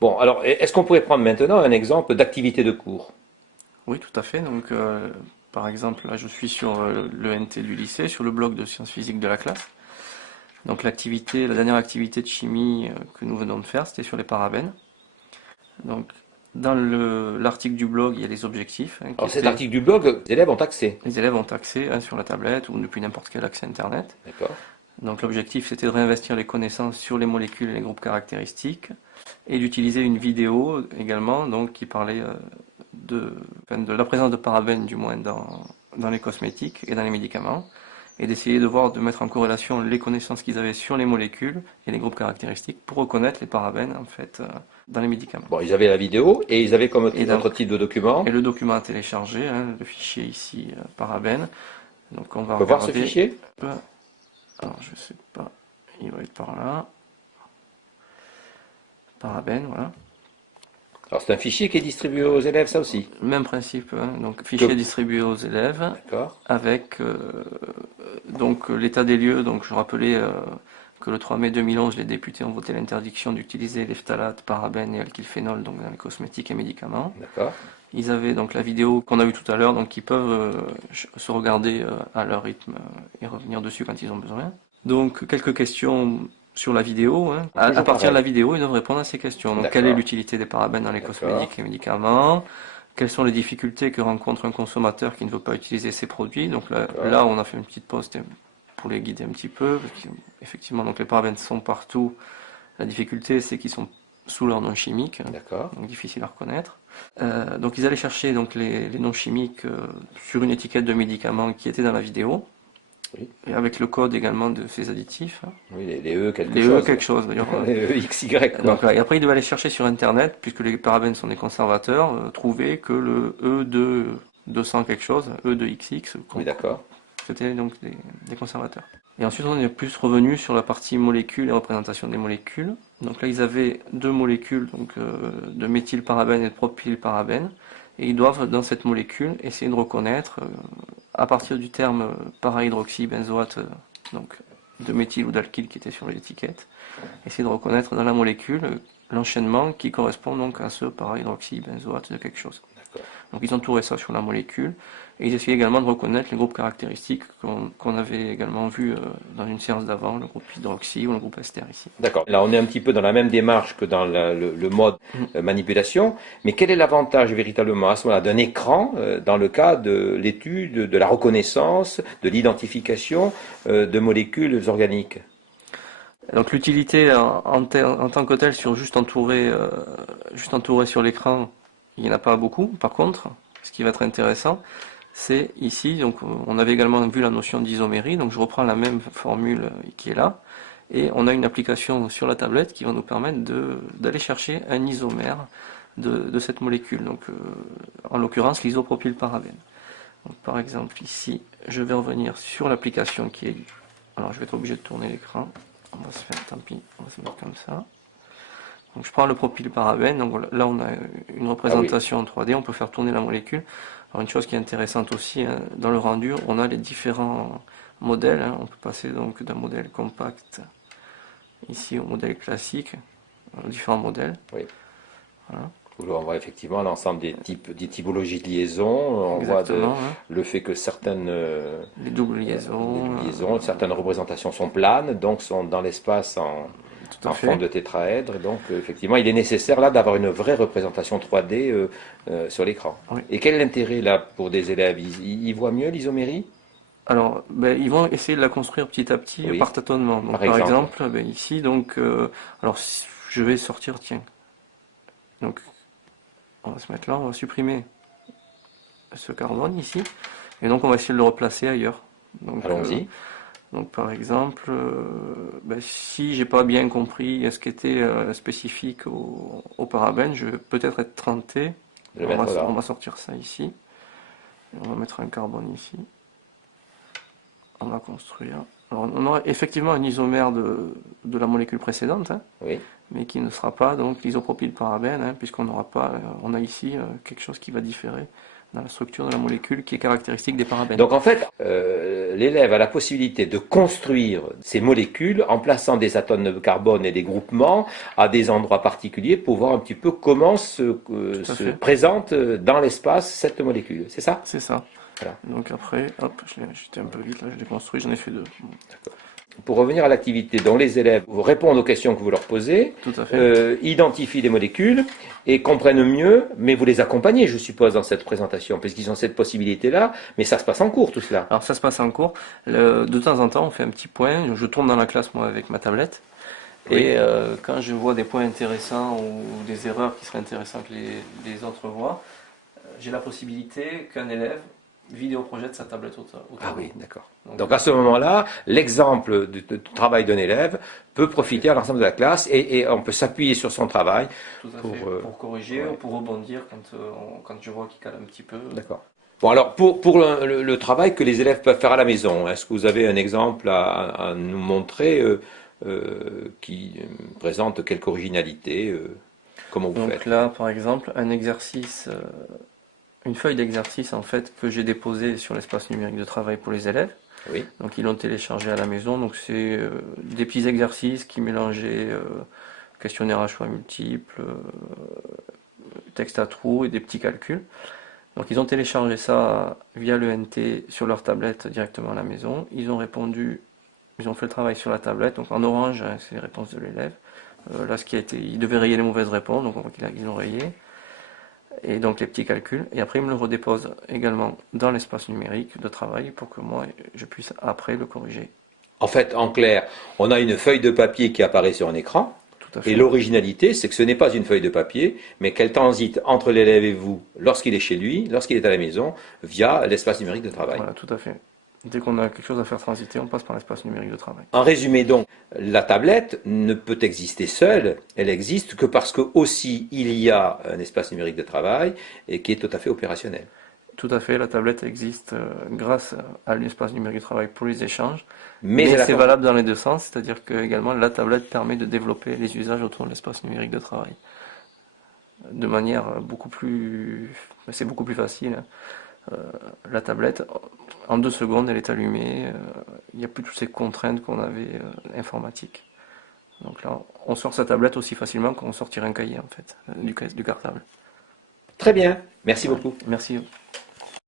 Bon, alors, est-ce qu'on pourrait prendre maintenant un exemple d'activité de cours? Oui, tout à fait. Donc, par exemple, là, je suis sur le NT du lycée, sur le bloc de sciences physiques de la classe. Donc, la dernière activité de chimie que nous venons de faire, c'était sur les parabènes. Donc, dans l'article du blog, il y a les objectifs qui Alors cet étaient, article du blog, les élèves ont accès. les élèves ont accès sur la tablette ou depuis n'importe quel accès Internet. D'accord? Donc, l'objectif, c'était de réinvestir les connaissances sur les molécules et les groupes caractéristiques et d'utiliser une vidéo également, donc, qui parlait de la présence de parabènes, du moins, dans les cosmétiques et dans les médicaments, et d'essayer de voir, de mettre en corrélation les connaissances qu'ils avaient sur les molécules et les groupes caractéristiques pour reconnaître les parabènes, en fait, dans les médicaments. Bon, ils avaient la vidéo et ils avaient comme Et autre donc, type de document. le document à télécharger, hein, le fichier ici, parabènes. Donc, on On va peut voir ce regarder. fichier? Alors, je sais pas, il va être par là. Parabènes, voilà. Alors c'est un fichier qui est distribué aux élèves, ça aussi. Même principe, hein. Donc, fichier Que... distribué aux élèves D'accord? avec donc l'état des lieux. Donc, je rappelais que le 3 mai 2011, les députés ont voté l'interdiction d'utiliser les phtalates, parabènes et alkylphénol donc dans les cosmétiques et médicaments. D'accord? Ils avaient donc la vidéo qu'on a vue tout à l'heure, donc ils peuvent se regarder à leur rythme et revenir dessus quand ils ont besoin. Donc quelques questions sur la vidéo, hein. À Toujours partir de la pareil. vidéo, ils doivent répondre à ces questions. Donc quelle est D'accord? l'utilité des parabènes dans les D'accord? cosmétiques et médicaments? Quelles sont les difficultés que rencontre un consommateur qui ne veut pas utiliser ces produits? Donc D'accord? on a fait une petite pause pour les guider un petit peu, parce qu'effectivement, donc les parabènes sont partout. La difficulté, c'est qu'ils sont sous leur nom chimique, D'accord? donc difficile à reconnaître. Donc ils allaient chercher donc les noms chimiques sur une étiquette de médicament qui était dans la vidéo, Oui. et avec le code également de ces additifs, hein. Oui, les E quelque Les E chose. quelque chose d'ailleurs. Les E XY, Donc quoi. là, et après ils devaient aller chercher sur internet, puisque les parabènes sont des conservateurs, trouver que le E2 200 quelque chose, E2XX, Oui, d'accord. c'était donc des conservateurs. Et ensuite, on est plus revenu sur la partie molécules et représentation des molécules. Donc là, ils avaient deux molécules donc, de méthylparabène et de propylparabène. Et ils doivent, dans cette molécule, essayer de reconnaître, à partir du terme para-hydroxybenzoate, donc de méthyle ou d'alkyle qui était sur l'étiquette, essayer de reconnaître dans la molécule l'enchaînement qui correspond donc à ce para-hydroxybenzoate de quelque chose. D'accord. Donc ils entouraient ça sur la molécule et ils essayaient également de reconnaître les groupes caractéristiques qu'on avait également vu dans une séance d'avant, le groupe hydroxy ou le groupe ester ici. D'accord. Là, on est un petit peu dans la même démarche que dans le mode manipulation, mais quel est l'avantage véritablement à ce moment-là d'un écran dans le cas de l'étude, de la reconnaissance, de l'identification de molécules organiques? Donc l'utilité en tant que telle sur juste entouré sur l'écran, il n'y en a pas beaucoup. Par contre, ce qui va être intéressant, c'est ici, donc on avait également vu la notion d'isomérie, donc je reprends la même formule qui est là, et on a une application sur la tablette qui va nous permettre d'aller chercher un isomère de cette molécule, donc en l'occurrence l'isopropylparabène. Donc, par exemple ici, je vais revenir sur l'application qui est... Alors je vais être obligé de tourner l'écran, on va se faire, tant pis, on va se mettre comme ça. Donc je prends le propylparabène, donc là on a une Ah oui. représentation en 3D, on peut faire tourner la molécule. Alors une chose qui est intéressante aussi, hein, dans le rendu, on a les différents modèles, hein. On peut passer donc d'un modèle compact ici au modèle classique, différents modèles. Oui. Voilà, Où on voit effectivement l'ensemble des types, des typologies de liaisons. On voit exactement, hein. le fait que certaines Les doubles les liaisons, liaisons, certaines représentations sont planes, donc sont dans l'espace tout à en forme fait. de tétraèdre. Donc, effectivement, il est nécessaire là d'avoir une vraie représentation 3D sur l'écran. Oui. Et quel est l'intérêt là pour des élèves? Ils voient mieux l'isomérie? Alors, ben, ils vont essayer de la construire petit à petit Oui, par tâtonnement. Donc, par par exemple. exemple, ben, ici, donc, alors je vais sortir, tiens. Donc, on va se mettre là, on va supprimer ce carbone ici, et donc on va essayer de le replacer ailleurs. Allons-y. Donc par exemple, ben, si j'ai pas bien compris ce qui était spécifique au parabène, je vais peut-être être tenté. De le mettre On là. va sortir ça ici, et on va mettre un carbone ici. On va construire. Alors, on aura effectivement un isomère de la molécule précédente, hein, Oui. mais qui ne sera pas donc l'isopropylparabène, hein, puisqu'on n'aura pas, on a ici quelque chose qui va différer dans la structure de la molécule qui est caractéristique des parabènes. Donc en fait, l'élève a la possibilité de construire ces molécules en plaçant des atomes de carbone et des groupements à des endroits particuliers pour voir un petit peu comment se présente dans l'espace cette molécule. C'est ça? C'est ça. Voilà. Donc après, hop, j'étais un peu vite là, je l'ai construit, j'en ai fait deux. D'accord. Pour revenir à l'activité, dont les élèves répondent aux questions que vous leur posez, Tout à fait. Identifient les molécules et comprennent mieux, mais vous les accompagnez, je suppose, dans cette présentation, puisqu'ils ont cette possibilité-là, mais ça se passe en cours tout cela. Alors ça se passe en cours. De temps en temps, on fait un petit point. Je tourne dans la classe, moi, avec ma tablette. Oui. Et quand je vois des points intéressants ou des erreurs qui seraient intéressantes que les autres voient, j'ai la possibilité qu'un élève vidéoprojette sa tablette autour. Ah oui, d'accord. Donc à ce moment-là, l'exemple du travail d'un élève peut profiter à l'ensemble de la classe et on peut s'appuyer sur son travail. Tout à fait, pour corriger ou pour rebondir quand je vois qu'il cale un petit peu. D'accord. Bon, alors pour le travail que les élèves peuvent faire à la maison, est-ce que vous avez un exemple à nous montrer qui présente quelque originalité comment vous Donc faites? là, par exemple, un exercice, une feuille d'exercice en fait que j'ai déposée sur l'espace numérique de travail pour les élèves. Oui. Donc ils l'ont téléchargé à la maison. Donc c'est des petits exercices qui mélangeaient questionnaire à choix multiples, texte à trous et des petits calculs. Donc ils ont téléchargé ça via l'ENT sur leur tablette directement à la maison. Ils ont répondu, ils ont fait le travail sur la tablette. Donc en orange, hein, c'est les réponses de l'élève. Là, ils devaient rayer les mauvaises réponses, donc on voit qu'ils ont rayé. Et donc les petits calculs. Et après, ils me le redéposent également dans l'espace numérique de travail pour que moi, je puisse après le corriger. En fait, en clair, on a une feuille de papier qui apparaît sur un écran. Tout à fait. Et l'originalité, c'est que ce n'est pas une feuille de papier, mais qu'elle transite entre l'élève et vous lorsqu'il est chez lui, lorsqu'il est à la maison, via l'espace numérique de travail. Voilà, tout à fait. Dès qu'on a quelque chose à faire transiter, on passe par l'espace numérique de travail. En résumé donc, la tablette ne peut exister seule, elle existe que parce que aussi il y a un espace numérique de travail et qui est tout à fait opérationnel. Tout à fait, la tablette existe grâce à l'espace numérique de travail pour les échanges, Mais mais elle c'est a- valable dans les deux sens, c'est-à-dire que également la tablette permet de développer les usages autour de l'espace numérique de travail de manière c'est beaucoup plus facile. La tablette, en 2 secondes, elle est allumée. Il n'y a plus toutes ces contraintes qu'on avait informatiques. Donc là, on sort sa tablette aussi facilement qu'on sortirait un cahier en fait, du cartable. Très bien, merci Ouais. beaucoup. Merci.